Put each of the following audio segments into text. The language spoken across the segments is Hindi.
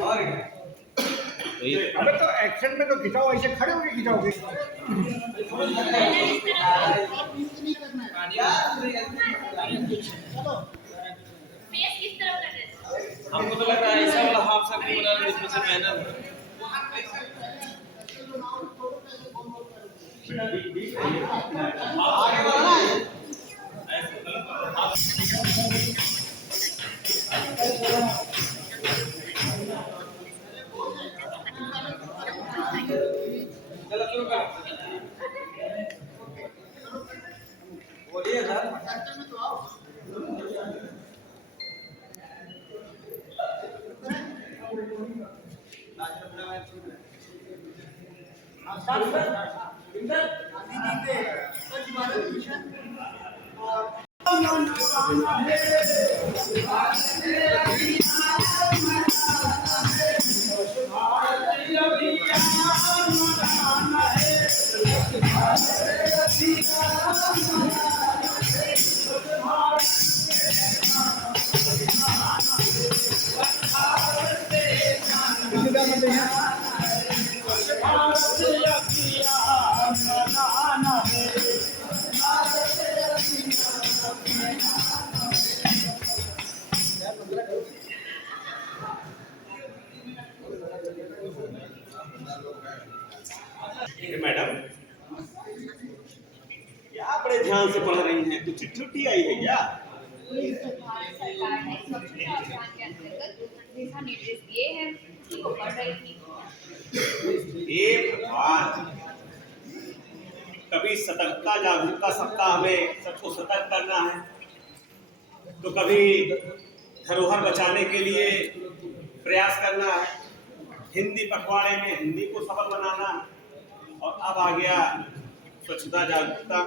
और अबे तो एक्शन में तो खिंचाओ, ऐसे खड़े होके खिंचाओगे। हमको तो लग रहा है ऐसा वाला हाफ सा बोला जिसमें से पहना आगे बढ़ना है। चलो शुरू करो। बोलिए सर। मैडम, क्या बड़े ध्यान से पढ़ रही हैं? कुछ छुट्टी आई है क्या? सरकार ने स्वच्छता अभियान के अंतर्गत दिशा निर्देश दिए हैं, उसी को पढ़ रही थी। एक बात, कभी सतर्कता जागरूकता सप्ताह में सबको सतर्क करना है, तो कभी धरोहर बचाने के लिए प्रयास करना है, हिंदी पखवाड़े में हिंदी को सफल बनाना है, और अब आ गया स्वच्छता जागरूकता।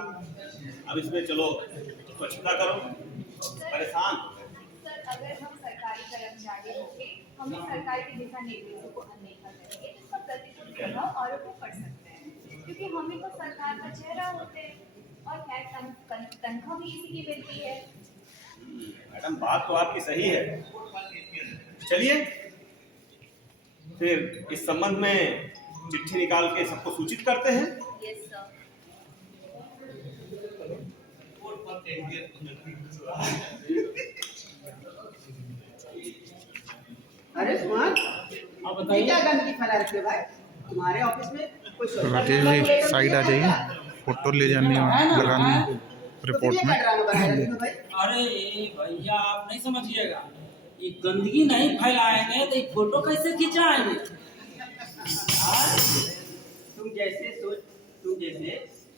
अब इसमें चलो स्वच्छता करो, परेशान हो गए। सर, अगर हम सरकारी कर्मचारी होंगे, हम सरकार के दिशा निर्देशों को अनदेखा करेंगे, जिसका प्रतिकूल प्रभाव औरों पर पड़ सकता है, क्योंकि हम ही तो सरकार का चेहरा होते हैं और खैर तनख्वाह भी इसी की मिलती है। मैडम, बात तो आपकी सही है। चलिए फिर इस संबंध में चिट्ठी निकाल के सबको सूचित करते हैं। Yes sir. अरे सुमन, आप बताइए। क्या गंदगी फैला रखी है भाई तुम्हारे ऑफिस में? कोई राकेश जी साइड आ जाइए, फोटो ले जानी है, लगानी है रिपोर्ट में। भाई अरे भैया, आप नहीं समझिएगा, ये गंदगी नहीं फैलाएंगे तो ये फोटो कैसे खिंचाएंगे? तुम जैसे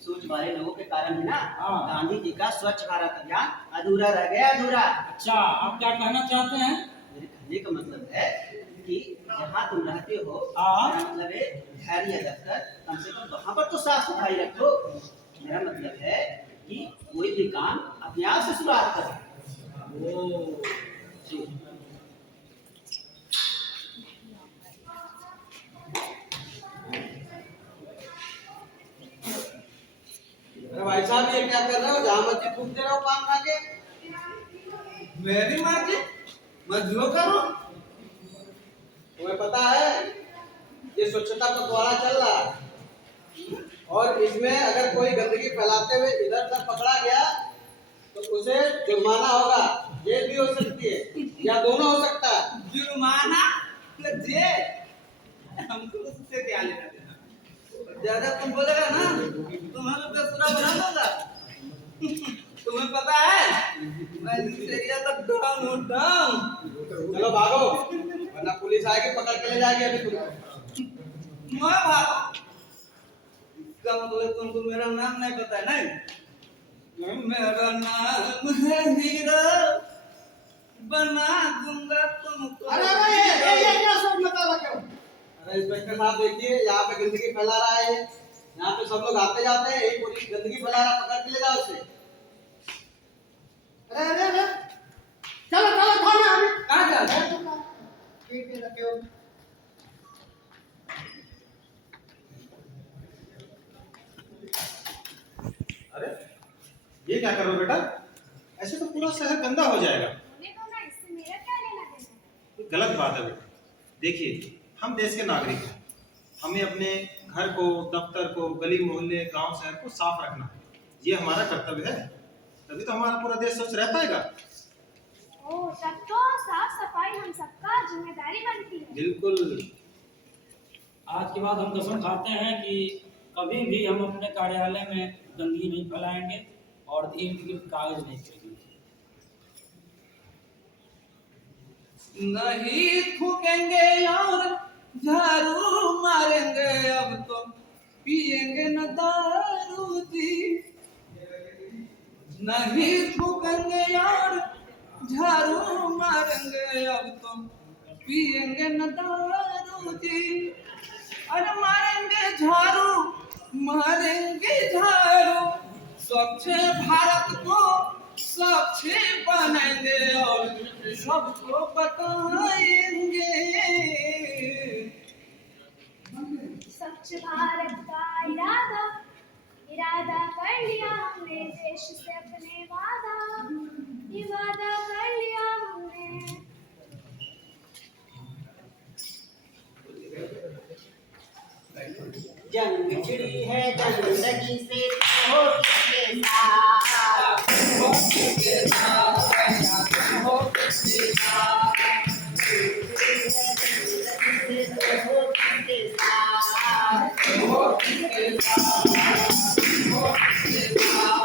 सोच वाले लोगों के कारण ही ना हाँ। गांधी जी का स्वच्छ भारत अभियान अधूरा रह गया, अधूरा। अच्छा, आप क्या कहना चाहते हैं? मेरे कहने का मतलब है कि जहाँ तुम रहते हो, हाँ। मेरा मतलब है घर या दफ्तर, कम से कम वहाँ पर तो साफ सफाई रखो। मेरा मतलब है कि कोई भी काम अपने आप से शुरुआत करो। ओ, अरे भाई साहब, ये क्या कर रहे हो? जहाँ मर्जी फूक दे रहे हो पान खा के। मेरी मर्जी, मैं जो करूं। तुम्हें पता है ये स्वच्छता पखवाड़ा चल रहा है, और इसमें अगर कोई गंदगी फैलाते हुए इधर उधर पकड़ा गया तो उसे जुर्माना होगा, जेल भी हो सकती है या दोनों हो सकता है। जुर्माना या जेल? हमको उससे क्या लेना देना? ज्यादा तुम बोलेगा ना, तुम्हें तो बेसुरा बना दूंगा। तुम्हें पता है मैं इस एरिया तक डाउन हूँ, डाउन। चलो भागो, वरना पुलिस आएगी पकड़ के ले जाएगी अभी तुमको। मैं भागो? इसका मतलब तुमको मेरा नाम नहीं पता है? नहीं, मेरा नाम है हीरा, बना दूंगा तुमको। ये क्या सब मतलब क्यों? अरे इंस्पेक्टर साहब, देखिए यहाँ पे गंदगी फैला रहा है। यहाँ पे सब लोग आते जाते हैं, यही पूरी गंदगी फैला रहा है, पकड़ के ले जाओ उसे। अरे अरे अरे, चलो चलो थाने हमें। कहाँ जा रहे हो? ठीक है, रखे हो। अरे ये क्या कर रहे हो बेटा? ऐसे तो पूरा शहर गंदा हो जाएगा। होने दो ना, इससे मेरा क्या लेना देना? गलत बात है बेटा। देखिए, हम देश के नागरिक हैं। हमें अपने घर को, दफ्तर को, गली मोहल्ले, गांव शहर को साफ रखना है। ये हमारा कर्तव्य है, तभी तो हमारा पूरा देश स्वच्छ रह पाएगा। ओह, तब तो साफ सफाई हम सबका जिम्मेदारी बनती है। बिल्कुल। आज के बाद हम कसम खाते हैं कि कभी भी हम अपने कार्यालय में गंदगी नहीं फैलाएंगे और इर्द गिर्द कागज नहीं फेंकेंगे। नहीं थूकेंगे और झाड़ू मारेंगे, अब तो पिएंगे न दारू जी। नहीं थूकेंगे और झाड़ू मारेंगे, अब तो पिएंगे न दारू जी। अरे मारेंगे झाड़ू, स्वच्छ भारत को स्वच्छ बनाएंगे और सबको बताएंगे। स्वच्छ भारत का इरादा कर लिया हमने, देश से अपने ये वादा कर लिया हमने। जंग छिड़ी है गंदगी से, हो किसके साथ, हो किसके साथ, हो किसके साथ, हो किसके साथ, हो किसके साथ, हो किसके साथ।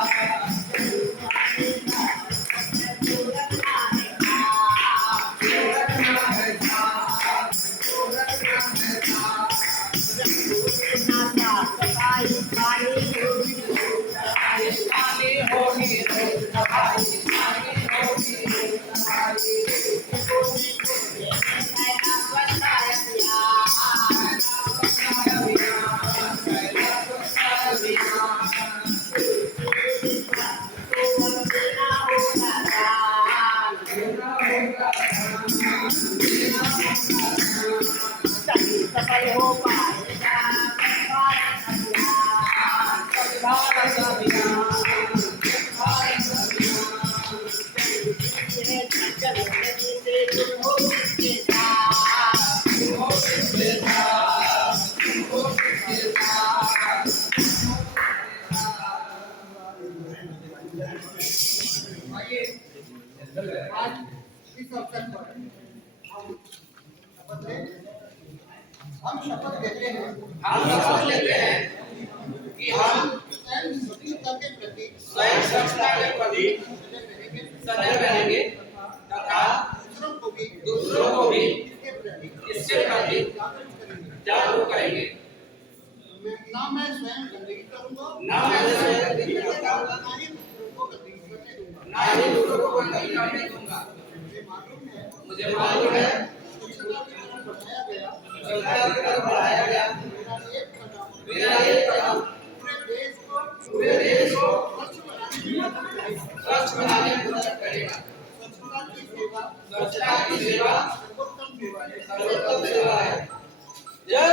सफल हो पाएगा भारत अभियान। गंदगी से दूर हो किसके साथ, हो किसके साथ, हो किसके साथ। आज इस अवसर पर हम शपथ लेते हैं कि हम स्वयं स्वच्छता के प्रति स्वयं स्वच्छता के प्रति सजग रहेंगे तथा दूसरों को भी इसके प्रति जागरूक करेंगे। ना मैं स्वयं गंदगी करूंगा, ना मैं स्वयं गंदगी करूंगा, ना ही दूसरों को गंदगी करने दूंगा, ना ही दूसरों को गंदगी करने दूंगा। मुझे मालूम है स्वच्छता की तरफ बढ़ाया गया मेरा एक कदम पूरे देश को स्वच्छ बनाने में मदद करेगा। स्वच्छता की सेवा सर्वोत्तम सेवा है। जय